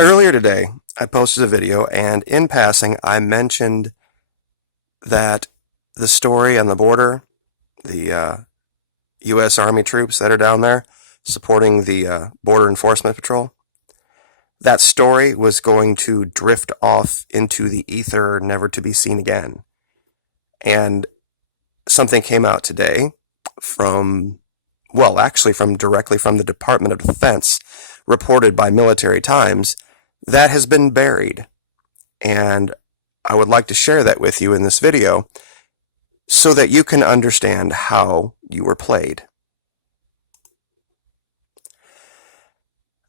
Earlier today, I posted a video, and in passing, I mentioned that the story on the border, the U.S. Army troops that are down there supporting the Border Enforcement Patrol, that story was going to drift off into the ether, never to be seen again. And something came out today directly from the Department of Defense, reported by Military Times, that has been buried. And I would like to share that with you in this video so that you can understand how you were played.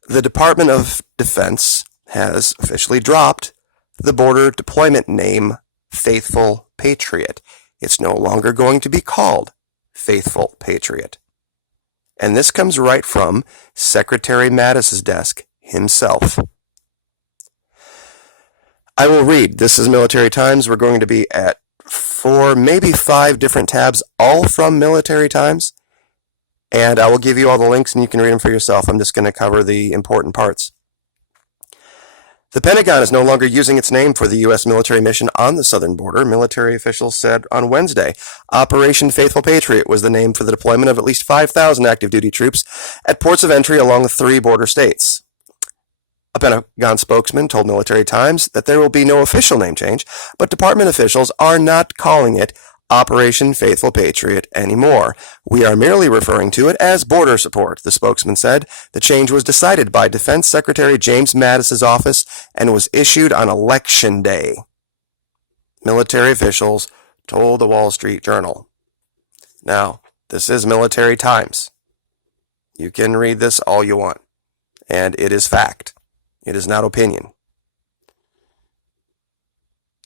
The Department of Defense has officially dropped the border deployment name Faithful Patriot. It's no longer going to be called Faithful Patriot. And this comes right from Secretary Mattis's desk himself. I will read. This is Military Times. We're going to be at 4, maybe 5 different tabs, all from Military Times. And I will give you all the links and you can read them for yourself. I'm just going to cover the important parts. The Pentagon is no longer using its name for the U.S. military mission on the southern border, military officials said on Wednesday. Operation Faithful Patriot was the name for the deployment of at least 5,000 active duty troops at ports of entry along 3 border states. A Pentagon spokesman told Military Times that there will be no official name change, but department officials are not calling it Operation Faithful Patriot anymore. We are merely referring to it as border support, the spokesman said. The change was decided by Defense Secretary James Mattis's office and was issued on Election Day, military officials told the Wall Street Journal. Now, this is Military Times. You can read this all you want, and it is fact. It is not opinion.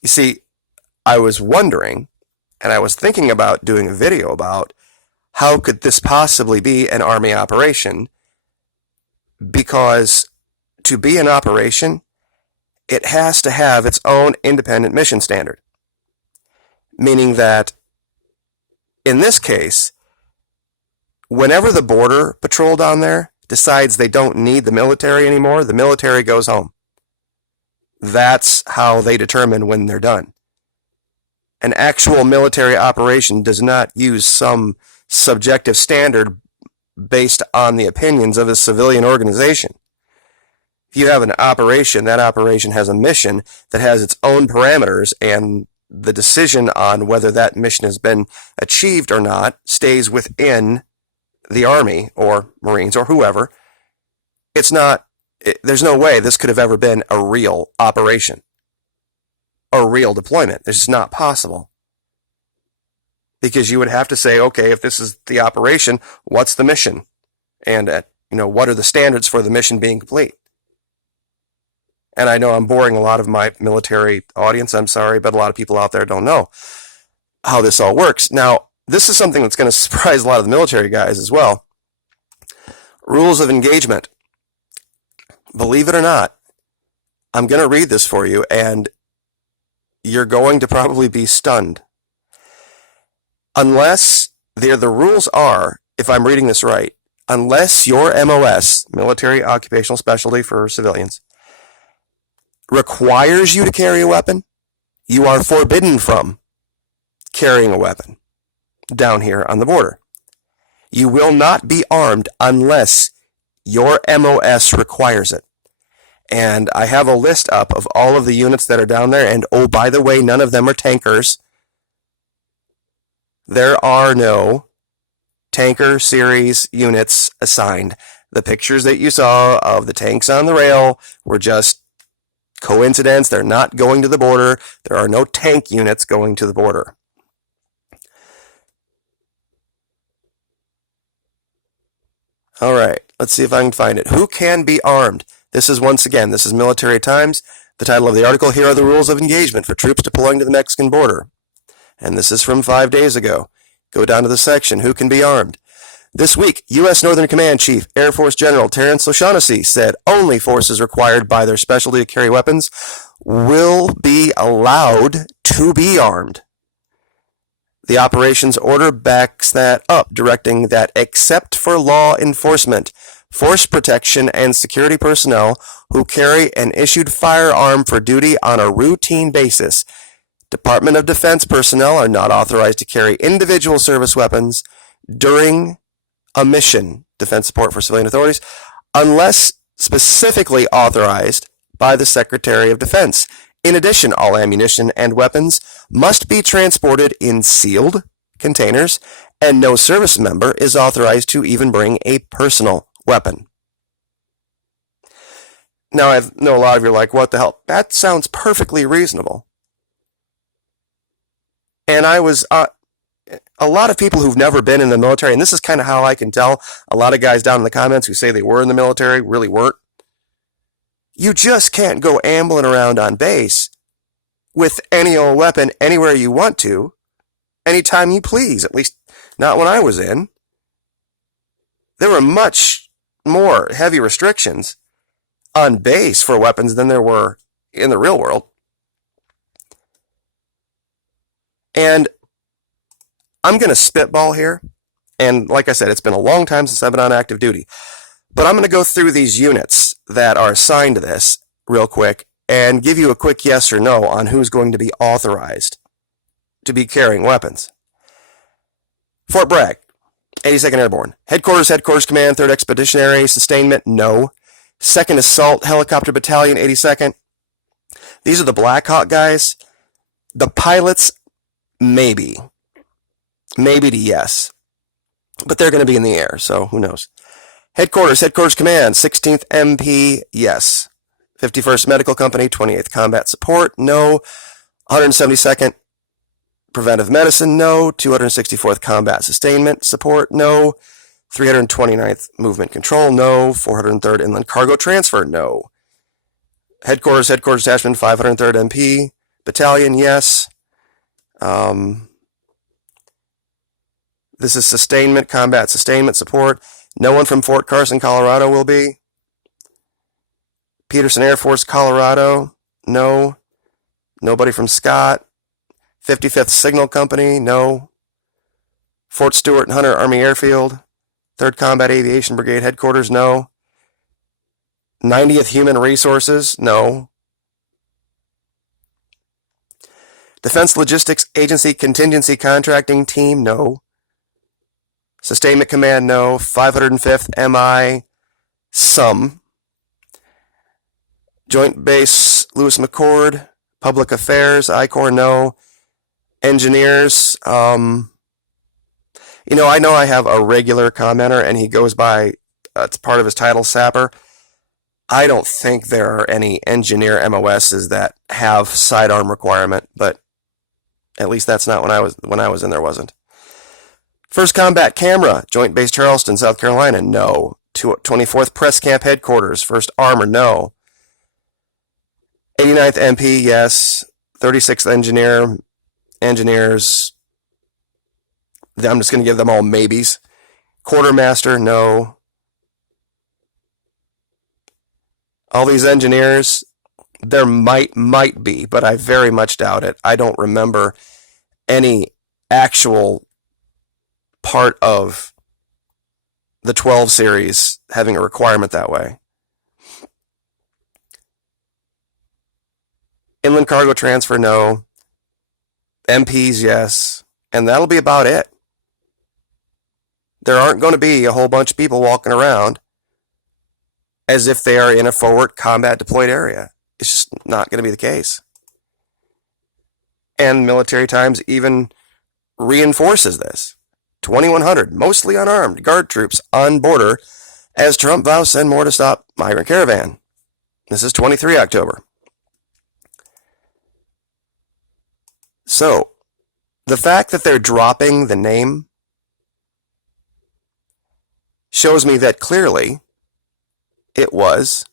You see, I was wondering, and I was thinking about doing a video about how could this possibly be an Army operation, because to be an operation, it has to have its own independent mission standard. Meaning that, in this case, whenever the Border Patrol down there decides they don't need the military anymore, the military goes home. That's how they determine when they're done. An actual military operation does not use some subjective standard based on the opinions of a civilian organization. If you have an operation, that operation has a mission that has its own parameters, and the decision on whether that mission has been achieved or not stays within the Army or Marines or whoever. There's no way this could have ever been a real operation. A real deployment. It's just not possible. Because you would have to say, okay, if this is the operation, what's the mission? And what are the standards for the mission being complete? And I know I'm boring a lot of my military audience, I'm sorry, but a lot of people out there don't know how this all works. Now, this is something that's going to surprise a lot of the military guys as well. Rules of engagement. Believe it or not, I'm going to read this for you, and you're going to probably be stunned. Unless the rules are, if I'm reading this right, unless your MOS, military occupational specialty for civilians, requires you to carry a weapon, you are forbidden from carrying a weapon down here on the border. You will not be armed unless your MOS requires it. And I have a list up of all of the units that are down there, and oh, by the way, none of them are tankers. There are no tanker series units assigned. The pictures that you saw of the tanks on the rail were just coincidence. They're not going to the border. There are no tank units going to the border. All right, let's see if I can find it. Who can be armed? This is Military Times. The title of the article, here are the rules of engagement for troops deploying to the Mexican border. And this is from 5 days ago. Go down to the section, who can be armed? This week, U.S. Northern Command Chief Air Force General Terrence O'Shaughnessy said only forces required by their specialty to carry weapons will be allowed to be armed. The operations order backs that up, directing that except for law enforcement, force protection and security personnel who carry an issued firearm for duty on a routine basis. Department of Defense personnel are not authorized to carry individual service weapons during a mission, defense support for civilian authorities, unless specifically authorized by the Secretary of Defense. In addition, all ammunition and weapons must be transported in sealed containers, and no service member is authorized to even bring a personal weapon. Now, I know a lot of you are like, what the hell? That sounds perfectly reasonable. And a lot of people who've never been in the military, and this is kind of how I can tell, a lot of guys down in the comments who say they were in the military really weren't. You just can't go ambling around on base with any old weapon anywhere you want to, anytime you please, at least not when I was in. There were much more heavy restrictions on base for weapons than there were in the real world. And I'm going to spitball here. And like I said, it's been a long time since I've been on active duty. But I'm going to go through these units that are assigned to this real quick and give you a quick yes or no on who's going to be authorized to be carrying weapons. Fort Bragg, 82nd Airborne. Headquarters Command, 3rd Expeditionary Sustainment, no. 2nd Assault Helicopter Battalion, 82nd. These are the Black Hawk guys. The pilots, maybe. Maybe to yes. But they're going to be in the air, so who knows. Headquarters Command, 16th MP, yes. 51st Medical Company, 28th Combat Support, no. 172nd Preventive Medicine, no. 264th Combat Sustainment Support, no. 329th Movement Control, no. 403rd Inland Cargo Transfer, no. Headquarters Detachment, 503rd MP Battalion, yes. This is Sustainment, Combat Sustainment Support. No one from Fort Carson, Colorado will be. Peterson Air Force, Colorado, no. Nobody from Scott. 55th Signal Company, no. Fort Stewart and Hunter Army Airfield. 3rd Combat Aviation Brigade Headquarters, no. 90th Human Resources, no. Defense Logistics Agency Contingency Contracting Team, no. Sustainment Command, no. 505th MI, some. Joint Base Lewis McChord, Public Affairs, I-Corps, no. Engineers, I know I have a regular commenter, and he goes by, it's part of his title, Sapper. I don't think there are any engineer MOSs that have sidearm requirement, but at least that's not when I was in there, wasn't. 1st Combat Camera, Joint Base Charleston, South Carolina, no. 24th Press Camp Headquarters, 1st Armor, no. 89th MP, yes. 36th Engineers, I'm just going to give them all maybes. Quartermaster, no. All these engineers, there might be, but I very much doubt it. I don't remember any actual part of the 12 series having a requirement that way. Inland Cargo Transfer, no. MPs, yes. And that'll be about it. There aren't going to be a whole bunch of people walking around as if they are in a forward combat deployed area. It's just not going to be the case. And Military Times even reinforces this. 2,100, mostly unarmed, guard troops on border as Trump vows send more to stop migrant caravan. This is 23 October. So, the fact that they're dropping the name shows me that clearly it was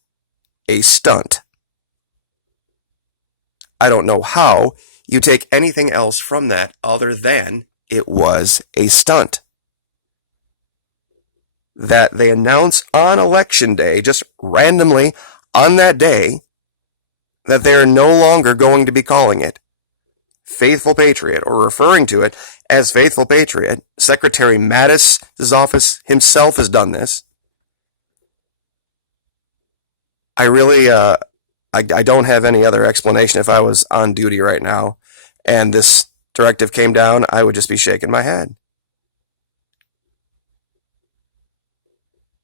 a stunt. I don't know how you take anything else from that other than it was a stunt. That they announce on election day, just randomly on that day, that they are no longer going to be calling it Faithful Patriot or referring to it as Faithful Patriot. Secretary Mattis's office himself has done this. I really, I don't have any other explanation. If I was on duty right now and this directive came down, I would just be shaking my head.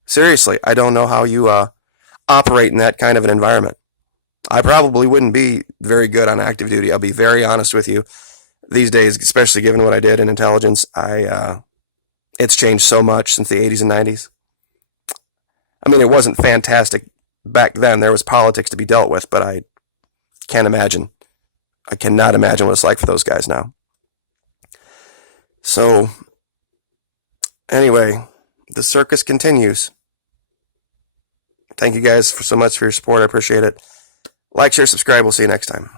Seriously, I don't know how you operate in that kind of an environment. I probably wouldn't be very good on active duty. I'll be very honest with you. These days, especially given what I did in intelligence, it's changed so much since the 80s and 90s. I mean, it wasn't fantastic back then. There was politics to be dealt with, but can't imagine. I cannot imagine what it's like for those guys now. So, anyway, the circus continues. Thank you guys so much for your support. I appreciate it. Like, share, subscribe. We'll see you next time.